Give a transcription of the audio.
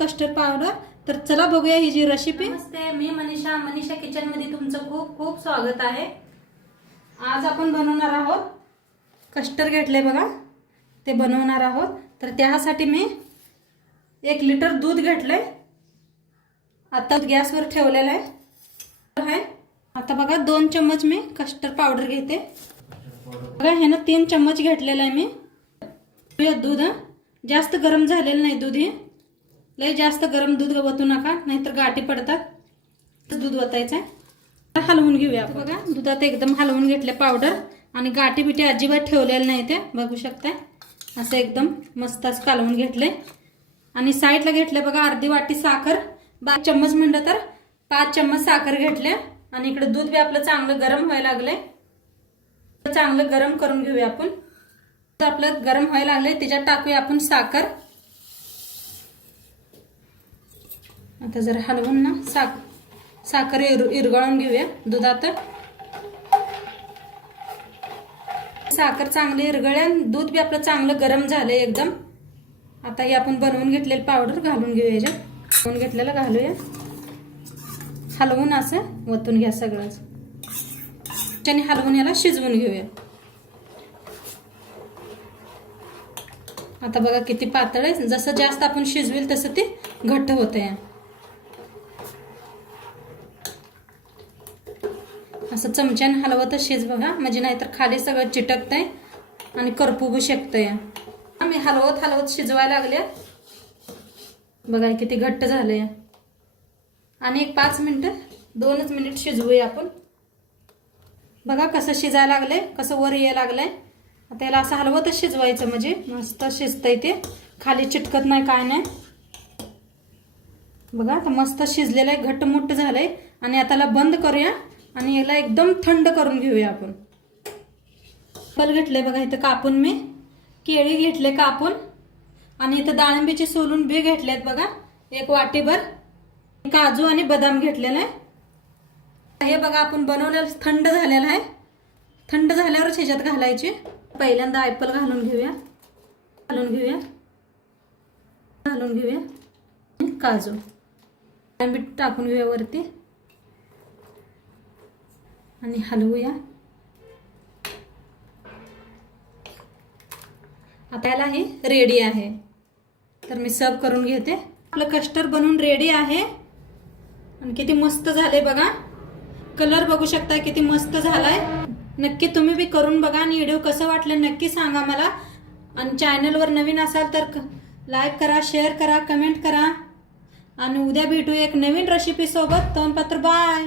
Powder तर चला बघूया ही जी रेसिपी नमस्ते मी मनीषा. मनीषा किचनमध्ये तुमचं खूप खूप स्वागत आहे. आज आपण बनवणार आहोत कस्टर्ड घेतले बघा. ते बनवणार आहोत. तर त्यासाठी मी एक लिटर दूध घेतलंय. आता गॅसवर ठेवलेलं आहे. आता बघा दोन चम्मच मी कस्टर्ड पावडर घेते. बघा हे ना तीन चम्मच घेतलेलं आहे मी. दूध जास्त गरम झालेलं नाही दूध हे. लय जास्त गरम दूध वतू नका नाहीतर गाठी पडतात. दूध वतायचं आहे. हलवून घेऊया. बघा दुधात एकदम हलवून घेतले पावडर आणि गाठी बिठी अजिबात ठेवलेल्या नाही ते बघू शकताय. असं एकदम मस्त असं कालवून घेतले. आणि साईडला घेतले बघा अर्धी वाटी साखर बा चम्मच म्हणलं तर पाच चम्मच साखर घेतले आणि इकडे दूध बी आपलं चांगलं गरम व्हायला लागलंय. चांगलं गरम करून घेऊया आपण. आपलं गरम व्हायला लागलंय त्याच्यात टाकूया आपण साखर. आता जरा हलवून ना साख साखर इर इरगळून घेऊया दुधात. साखर चांगली इरगळ्या दूध बी आपलं चांगलं गरम झालं एकदम. आता हे आपण बनवून घेतलेलं पावडर घालून घेऊया याच्यात. बनवून घेतलेलं घालूया. हलवून असं वतून घ्या सगळंच. त्याने हलवून याला शिजवून घेऊया. आता बघा किती पातळ आहे. जसं जास्त आपण शिजवेल तसं ते घट्ट होतं या असं चमच्याने हलवतच शिज बघा. म्हणजे नाहीतर खाली सगळं चिटकतंय आणि करपू शकतंय. आम्ही हलवत हलवत शिजवायला लागले बघा किती घट्ट झालंय. आणि एक पाच मिनिटं दोनच मिनिट शिजवूया आपण. बघा कसं शिजायला लागलंय कसं वर यायला लागलंय. आता याला असं हलवतच शिजवायचं म्हणजे मस्त शिजतंय ते. खाली चिटकत नाही काय नाही. बघा आता मस्त शिजलेलं आहे घट्ट मोठं झालंय. आणि आता बंद करूया. आणि याला एकदम थंड करून घेऊया आपण. फल घेतले बघा इथं कापून मी. केळी घेतले कापून. आणि इथं डाळिंबीचे सोलून बी घेतलेत बघा एक वाटीभर. काजू आणि बदाम घेतलेला. आहे हे बघा आपण बनवलेलं थंड झालेलं आहे. थंड झाल्यावरच ह्याच्यात घालायचे. पहिल्यांदा ॲपल घालून घेऊया. घालून घेऊया. घालून घेऊया. काजू. डाळिंबी टाकून घेऊया वरती. आणि हलवूया. आता याला हे रेडी आहे. तर मी सर्व करून घेते. आपलं कस्टर बनवून रेडी आहे. आणि किती मस्त झाले बघा. कलर बघू शकता किती मस्त झालाय. नक्की तुम्ही बी करून बघा आणि व्हिडिओ कसं वाटलं नक्की सांगा मला. आणि चॅनलवर नवीन असाल तर लाईक करा शेअर करा कमेंट करा. आणि उद्या भेटू एक नवीन रेसिपीसोबत तोंडपत्र बाय